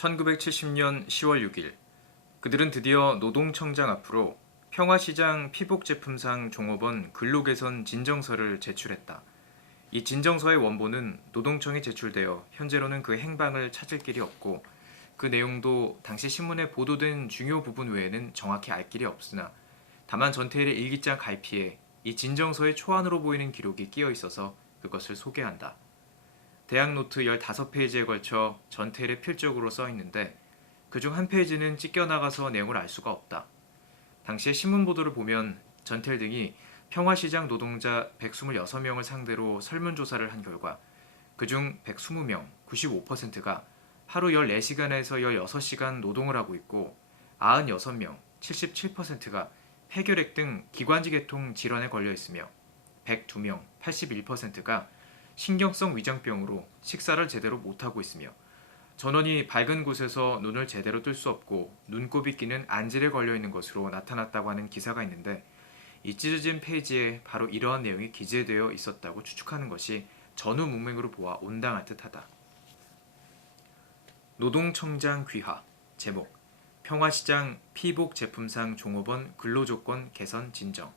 1970년 10월 6일 그들은 드디어 노동청장 앞으로 평화시장 피복제품상 종업원 근로개선 진정서를 제출했다. 이 진정서의 원본은 노동청에 제출되어 현재로는 그 행방을 찾을 길이 없고 그 내용도 당시 신문에 보도된 중요 부분 외에는 정확히 알 길이 없으나 다만 전태일의 일기장 갈피에 이 진정서의 초안으로 보이는 기록이 끼어 있어서 그것을 소개한다. 대학 노트 15페이지에 걸쳐 전태일의 필적으로 써 있는데 그중 한 페이지는 찢겨나가서 내용을 알 수가 없다. 당시의 신문 보도를 보면 전태일 등이 평화시장 노동자 126명을 상대로 설문조사를 한 결과 그중 120명, 95%가 하루 14시간에서 16시간 노동을 하고 있고 96명, 77%가 폐결핵 등 기관지 계통 질환에 걸려 있으며 102명, 81%가 신경성 위장병으로 식사를 제대로 못하고 있으며 전원이 밝은 곳에서 눈을 제대로 뜰 수 없고 눈곱이 끼는 안질에 걸려 있는 것으로 나타났다고 하는 기사가 있는데 이 찢어진 페이지에 바로 이러한 내용이 기재되어 있었다고 추측하는 것이 전후 문맥으로 보아 온당할 듯하다. 노동청장 귀하 제목 평화시장 피복 제품상 종업원 근로조건 개선 진정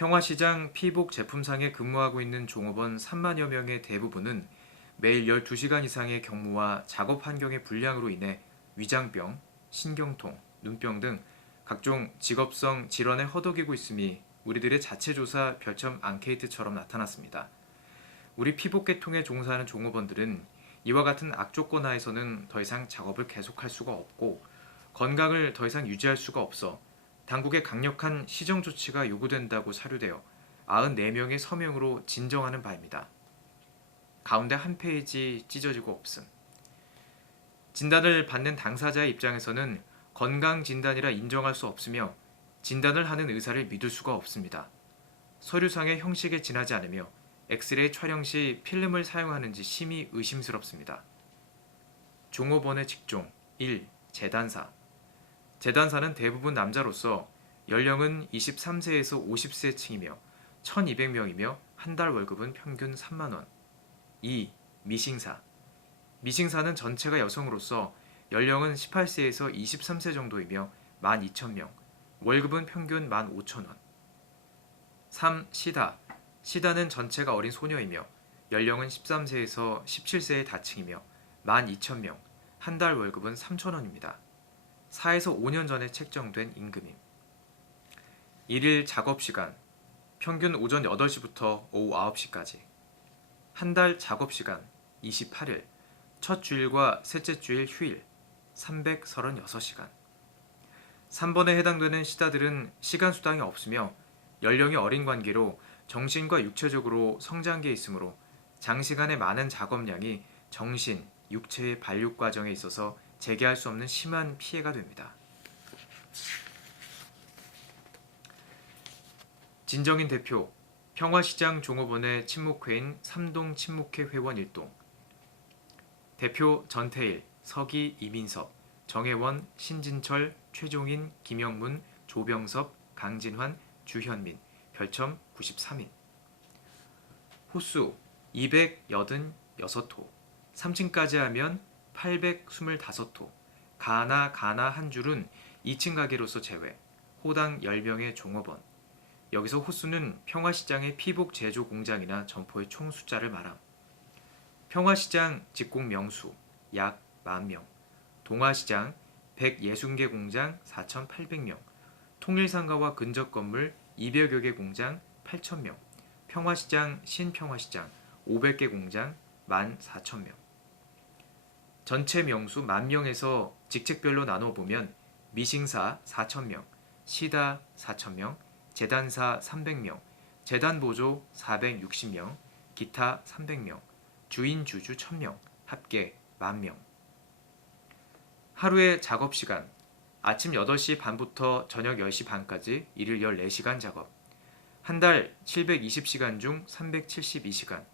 평화시장 피복 제품상에 근무하고 있는 종업원 3만여 명의 대부분은 매일 12시간 이상의 경무와 작업 환경의 불량으로 인해 위장병, 신경통, 눈병 등 각종 직업성 질환에 허덕이고 있음이 우리들의 자체 조사 별점 앙케이트처럼 나타났습니다. 우리 피복계통에 종사하는 종업원들은 이와 같은 악조건 하에서는 더 이상 작업을 계속할 수가 없고 건강을 더 이상 유지할 수가 없어 당국의 강력한 시정 조치가 요구된다고 사료되어 94명의 서명으로 진정하는 바입니다. 가운데 한 페이지 찢어지고 없음. 진단을 받는 당사자의 입장에서는 건강 진단이라 인정할 수 없으며 진단을 하는 의사를 믿을 수가 없습니다. 서류상의 형식에 지나지 않으며 엑스레이 촬영 시 필름을 사용하는지 심히 의심스럽습니다. 종업원의 직종 1. 재단사 재단사는 대부분 남자로서 연령은 23세에서 50세 층이며 1200명이며 한 달 월급은 평균 3만원 2. 미싱사 미싱사는 전체가 여성으로서 연령은 18세에서 23세 정도이며 12,000명 월급은 평균 15,000원 3. 시다 시다는 전체가 어린 소녀이며 연령은 13세에서 17세의 다층이며 12,000명 한 달 월급은 3,000원입니다. 4에서 5년 전에 책정된 임금임. 1일 작업 시간 평균 오전 8시부터 오후 9시까지. 한 달 작업 시간 28일. 첫 주일과 셋째 주일 휴일 336시간. 3번에 해당되는 시다들은 시간 수당이 없으며 연령이 어린 관계로 정신과 육체적으로 성장기에 있으므로 장시간의 많은 작업량이 정신, 육체의 발육 과정에 있어서 재개할 수 없는 심한 피해가 됩니다. 진정인 대표 평화시장 종업원의 친목회인 삼동 친목회 회원 일동. 대표 전태일, 서기 이민섭, 정혜원, 신진철, 최종인, 김영문, 조병섭, 강진환, 주현민 별점 93인. 호수 286호. 3층까지 하면 825호 가나 가나 한 줄은 2층 가게로서 제외 호당 10명의 종업원. 여기서 호수는 평화시장의 피복 제조 공장이나 점포의 총 숫자를 말함. 평화시장 직공 명수 약 만명. 동화시장 160개 공장 4,800명. 통일상가와 근접 건물 200여 개 공장 8,000명, 평화시장 신평화시장 500개 공장 14,000명. 전체 명수 만 명에서 직책별로 나눠 보면 미싱사 4,000명, 시다 4,000명, 재단사 300명, 재단보조 460명, 기타 300명, 주인 주주 1000명, 합계 만명. 하루의 작업 시간 아침 8시 반부터 저녁 10시 반까지 일일 14시간 작업. 한 달 720시간 중 372시간.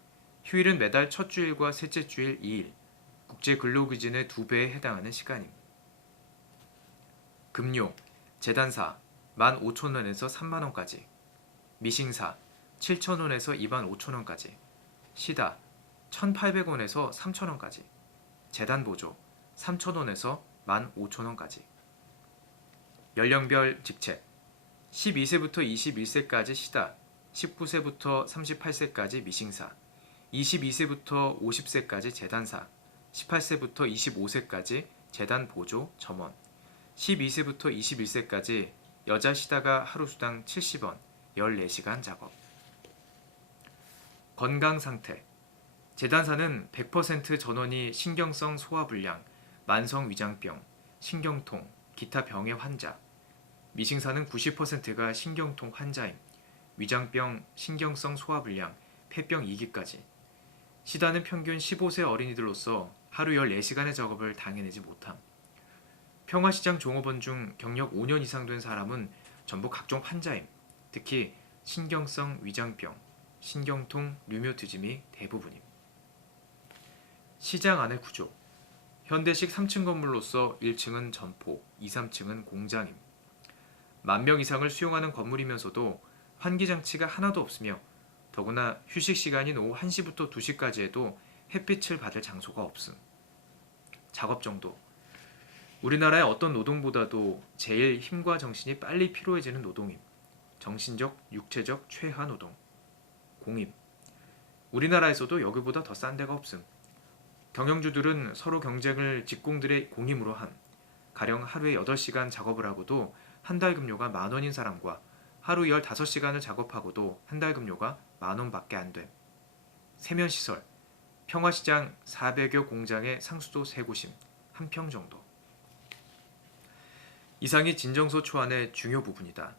휴일은 매달 첫 주일과 셋째 주일 2일. 국제 근로기준의 2배에 해당하는 시간임. 금요, 재단사 15,000원에서 3만원까지. 미싱사 7,000원에서 25,000원까지. 시다 1,800원에서 3,000원까지. 재단 보조 3,000원에서 15,000원까지. 연령별 직책 12세부터 21세까지 시다, 19세부터 38세까지 미싱사, 22세부터 50세까지 재단사, 18세부터 25세까지 재단 보조 점원, 12세부터 21세까지 여자 시다가 하루 수당 70원, 14시간 작업. 건강 상태 재단사는 100% 전원이 신경성 소화불량, 만성 위장병, 신경통, 기타 병의 환자. 미싱사는 90%가 신경통 환자임. 위장병, 신경성 소화불량, 폐병 2기까지. 시다는 평균 15세 어린이들로서 하루 14시간의 작업을 당해내지 못함. 평화시장 종업원 중 경력 5년 이상 된 사람은 전부 각종 환자임. 특히 신경성 위장병, 신경통, 류묘트즘이 대부분임. 시장 안의 구조. 현대식 3층 건물로서 1층은 점포, 2, 3층은 공장임. 만 명 이상을 수용하는 건물이면서도 환기 장치가 하나도 없으며 더구나 휴식 시간인 오후 1시부터 2시까지 해도 햇빛을 받을 장소가 없음. 작업 정도. 우리나라의 어떤 노동보다도 제일 힘과 정신이 빨리 피로해지는 노동임. 정신적, 육체적 최하 노동. 공임. 우리나라에서도 여기보다 더 싼 데가 없음. 경영주들은 서로 경쟁을 직공들의 공임으로 함. 가령 하루에 8시간 작업을 하고도 한 달 급료가 만 원인 사람과 하루 15시간을 작업하고도 한 달 급료가 만 원밖에 안 됨. 세면시설. 평화시장 400여 공장의 상수도 3곳임. 한 평 정도. 이상이 진정서 초안의 중요 부분이다.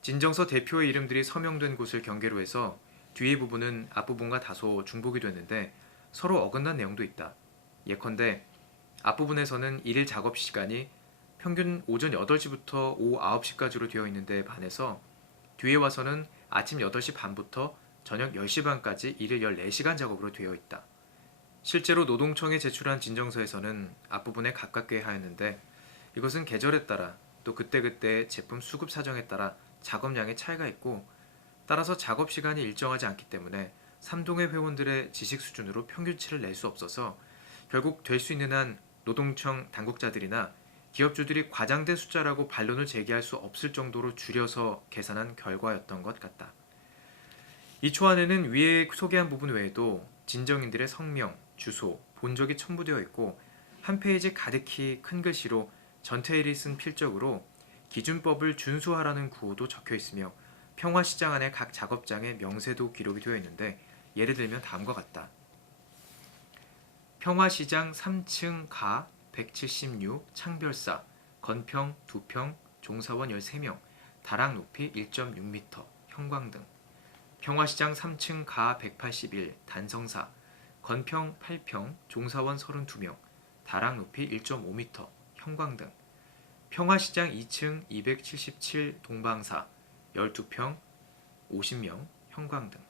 진정서 대표의 이름들이 서명된 곳을 경계로 해서 뒤의 부분은 앞부분과 다소 중복이 됐는데 서로 어긋난 내용도 있다. 예컨대 앞부분에서는 일일 작업 시간이 평균 오전 8시부터 오후 9시까지로 되어 있는데 반해서 뒤에 와서는 아침 8시 반부터 저녁 10시 반까지 일일 14시간 작업으로 되어 있다. 실제로 노동청에 제출한 진정서에서는 앞부분에 가깝게 하였는데 이것은 계절에 따라 또 그때그때 제품 수급 사정에 따라 작업량의 차이가 있고 따라서 작업 시간이 일정하지 않기 때문에 삼동의 회원들의 지식 수준으로 평균치를 낼 수 없어서 결국 될 수 있는 한 노동청 당국자들이나 기업주들이 과장된 숫자라고 반론을 제기할 수 없을 정도로 줄여서 계산한 결과였던 것 같다. 이 초안에는 위에 소개한 부분 외에도 진정인들의 성명, 주소, 본적이 첨부되어 있고 한 페이지 가득히 큰 글씨로 전태일이 쓴 필적으로 기준법을 준수하라는 구호도 적혀 있으며 평화시장 안의 각 작업장의 명세도 기록이 되어 있는데 예를 들면 다음과 같다. 평화시장 3층 가 176 창별사 건평 2평 종사원 13명 다락 높이 1.6m 형광등 평화시장 3층 가 181 단성사 건평 8평 종사원 32명 다락 높이 1.5m 형광등. 평화시장 2층 277 동방사 12평 50명 형광등